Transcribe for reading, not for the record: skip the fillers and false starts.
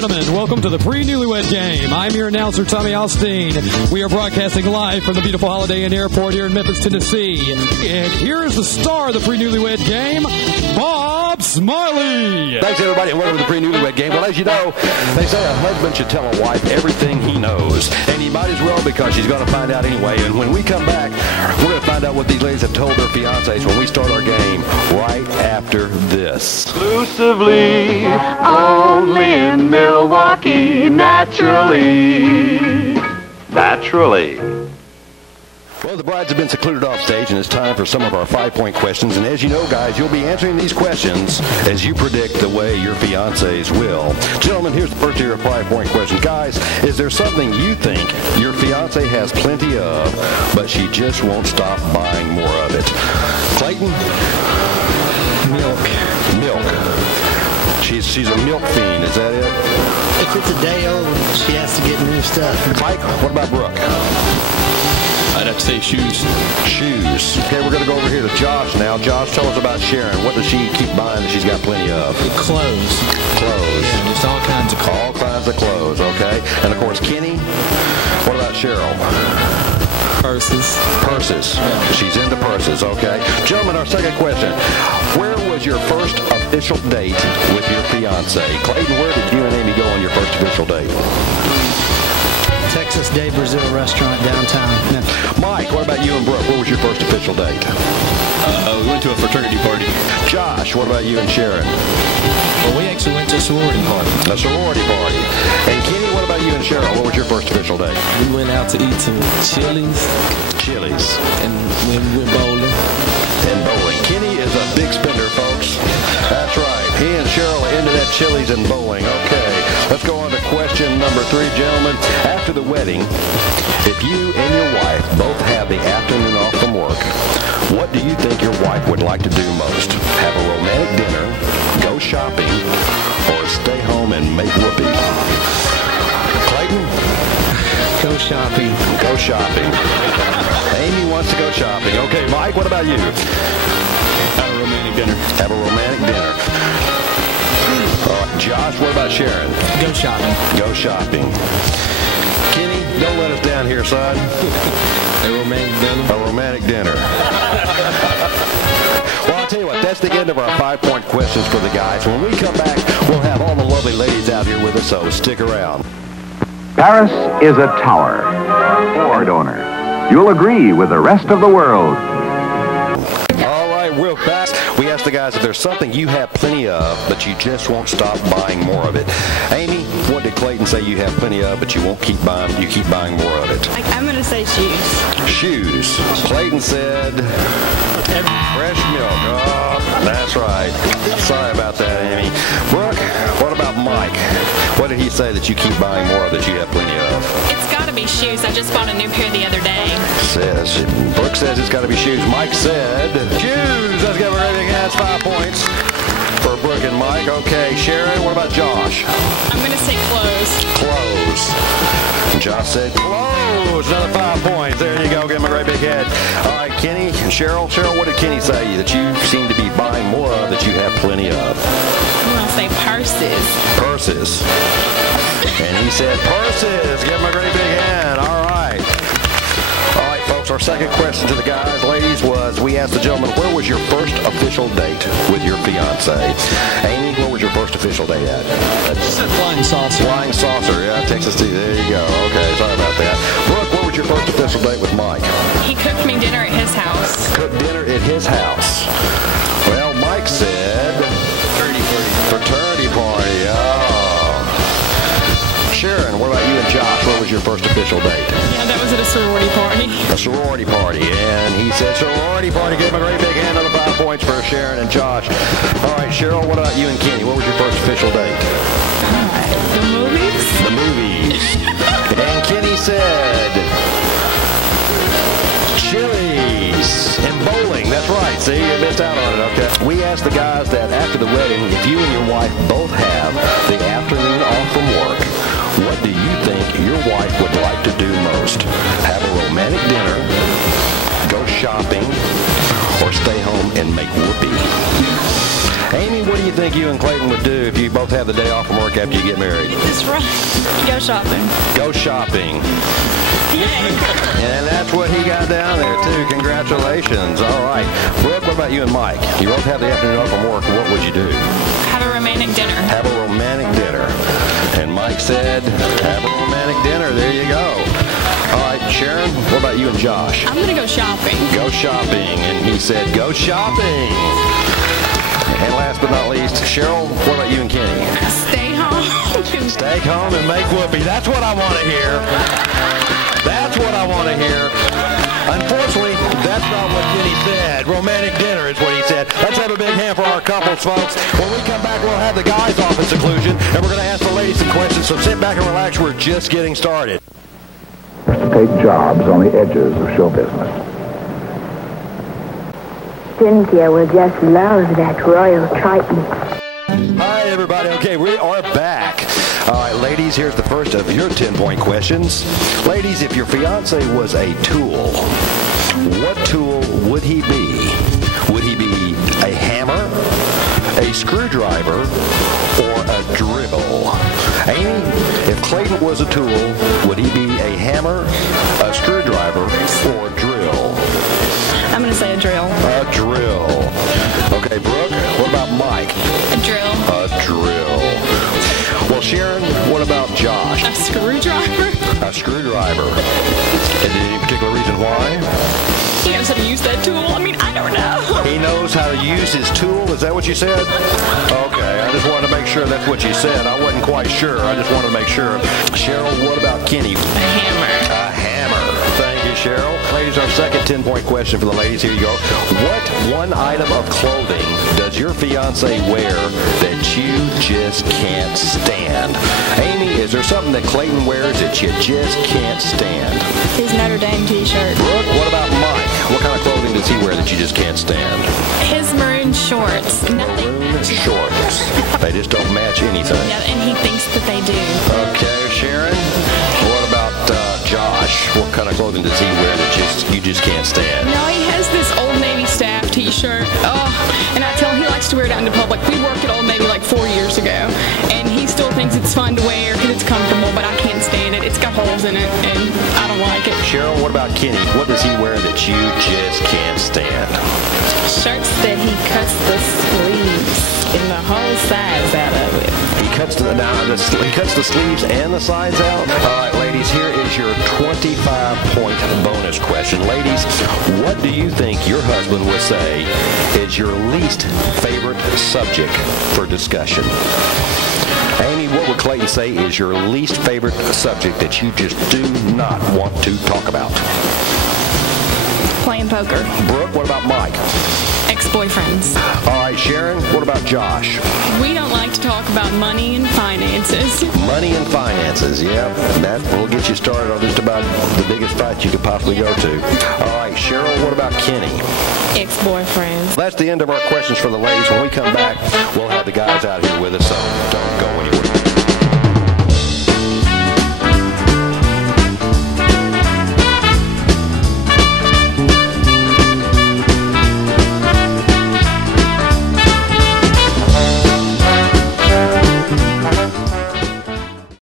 gentlemen, welcome to the Pre-Newlywed Game. I'm your announcer, Tommy Alstein. We are broadcasting live from the beautiful Holiday Inn Airport here in Memphis, Tennessee. And here's the star of the Pre-Newlywed Game, Bob Smiley. Thanks, everybody, and welcome to the Pre-Newlywed Game. Well, as you know, they say a husband should tell a wife everything he knows. And he might as well, because she's going to find out anyway. And when we come back, we're going to find out what these ladies have told their fiancés when we start our game right after this. Exclusively, only in Milwaukee, naturally. Well, the brides have been secluded off stage, and it's time for some of our 5-point questions. And as you know, guys, you'll be answering these questions as you predict the way your fiancés will. Gentlemen, here's the first of your 5-point question. Guys, is there something you think your fiancé has plenty of, but she just won't stop buying more of it? Clayton? Milk. She's a milk fiend, is that it? If it's a day old, she has to get new stuff. Mike, what about Brooke? I'd have to say shoes. Shoes. Okay, we're going to go over here to Josh now. Josh, tell us about Sharon. What does she keep buying that she's got plenty of? Clothes. Yeah, just all kinds of clothes. All kinds of clothes, okay. And, of course, Kenny. What about Cheryl? Purses. Yeah. She's into purses, okay. Gentlemen, our second question. Where was your first official date with your fiancé? Clayton, where did you and Amy go on your first official date? Texas Day Brazil restaurant downtown Memphis. Mike, what about you and Brooke? Where was your first official date? We went to a fraternity party. Josh, what about you and Sharon? Well, we actually went to a sorority party. A sorority party. And Kenny, what about you and Cheryl? What was your first official date? We went out to eat some Chili's. And we went bowling. Kenny is a big spender, folks. That's right. He and Cheryl are into that Chili's and bowling. Okay. Let's go on to question number 3, gentlemen. After the wedding, if you and your wife both have the afternoon off from work, what do you think your wife would like to do most? Have a romantic dinner, go shopping, or stay home and make whoopee? Clayton? Go shopping. Amy wants to go shopping. Okay, Mike, what about you? Have a romantic dinner. Josh, what about Sharon? Go shopping. Kenny, don't let us down here, son. A romantic dinner. Well, I'll tell you what, that's the end of our 5-point questions for the guys. When we come back, we'll have all the lovely ladies out here with us, so stick around. Paris is a tower. Ford owner. You'll agree with the rest of the world. All right, we're back. We asked the guys if there's something you have plenty of, but you just won't stop buying more of it. Amy, what did Clayton say you have plenty of, but you keep buying more of it? I'm going to say shoes. Shoes. Clayton said fresh milk. Oh, that's right. Sorry about that, Amy. Brooke, what about Mike? What did he say that you keep buying more of that you have plenty of? It's got to be shoes. I just bought a new pair the other day. Brooke says it's got to be shoes. Mike said shoes. Let's give her everything. That's 5 points for Brooke and Mike. Okay, Sharon, what about Josh? I'm going to say clothes. Josh said clothes. Another 5 points. There you go. Give him a great big head. All right, Kenny and Cheryl. Cheryl, what did Kenny say that you seem to be buying more of that you have plenty of? I'm going to say purses. And he said purses. Give him a great big hand. All right. All right, folks, our second question to the guys, ladies, was we asked the gentleman, where was your first official date with your fiancé? Amy, where was your first official date at? Flying saucer. Yeah, Texas T. There you go. Okay, sorry about that. Brooke, where was your first official date with Mike? He cooked me dinner at his house. Well, Mike said fraternity party. Oh. Sharon, what about you and Josh? Where was your first official date? Yeah, that was at a sorority party. And he said sorority party. Gave him a great big hand. Another 5 points for Sharon and Josh. All right, Cheryl, what about you and Kenny? What was your first official date? The movies. And Kenny said Chili's and bowling. That's right. See, you missed out on it. Okay. We asked the guys that after the wedding, if you and your wife both have the afternoon off from work, what do you think your wife would like to do most? Have a romantic dinner, go shopping, or stay home and make whoopee? Amy, what do you you think you and Clayton would do if you both have the day off from work after you get married? Just run. Go shopping. Go shopping. And that's what he got down there, too. Congratulations. All right. Brooke, what about you and Mike? You both have the afternoon off from work. What would you do? Have a romantic dinner. Have a romantic dinner. And Mike said, have a romantic dinner. There you go. All right, Sharon, what about you and Josh? I'm going to go shopping. Go shopping. And he said, go shopping. And last but not least, Cheryl, what about you and Kenny? Stay home. Stay home and make whoopee. That's what I want to hear. That's what I want to hear. Unfortunately, that's not what Kenny said. Romantic dinner is what he said. Let's have a big hand for our couples, folks. When we come back, we'll have the guys off in seclusion, and we're going to ask the ladies some questions. So sit back and relax. We're just getting started. Take jobs on the edges of show business. Cynthia will just love that Royal Triton. Hi, everybody. Okay, we are back. All right, ladies, here's the first of your 10-point questions. Ladies, if your fiancé was a tool, what tool would he be? Would he be a hammer, a screwdriver, or a drill? Amy, if Clayton was a tool, would he be a hammer, a screwdriver, or a drill? I'm going to say a drill. A drill. Okay, Brooke, what about Mike? A drill. A drill. Well, Sharon, what about Josh? A screwdriver. A screwdriver. And any particular reason why? He knows how to use that tool. I mean, I don't know. He knows how to use his tool? Is that what you said? Okay, I just wanted to make sure that's what you said. I wasn't quite sure. I just wanted to make sure. Cheryl, what about Kenny? A hammer. A hammer. Thank you, Cheryl. Ladies, our second 10-point question for the ladies. Here you go. What one item of clothing does your fiancé wear that you just can't stand? Amy, is there something that Clayton wears that you just can't stand? His Notre Dame t-shirt. Brooke, what about Mike? What kind of clothing does he wear that you just can't stand? His maroon shorts. Maroon shorts. They just don't match anything. Yeah, and he thinks that they do. Okay, Sharon, what about Josh? What kind of clothing does he wear that you just can't stand? No, he has this Old Navy staff t-shirt. Oh, and I tell him he likes to wear it out into public. We worked at Old Navy like 4 years ago, and he still thinks it's fun to wear because it's comfortable, but I can't stand it. It's got holes in it, and I don't like it. Cheryl, what about Kenny? What does he wear that you just can't stand? Shirts that he cuts the sleeves and the whole sides out of it. He cuts the sleeves and the sides out? All right, ladies, here is your 25-point bonus question. Ladies, what do you think your husband would say is your least favorite subject for discussion? Amy, what would Clayton say is your least favorite subject that you just do not want to talk about? Playing poker. Brooke, what about Mike? Ex-boyfriends. All right, Sharon, what about Josh? We don't like to talk about money and finances. Money and finances, yeah. That will get you started on just about the biggest fight you could possibly go to. All right, Cheryl, what about Kenny? Ex-boyfriends. That's the end of our questions for the ladies. When we come back, we'll have the guys out here with us, so don't go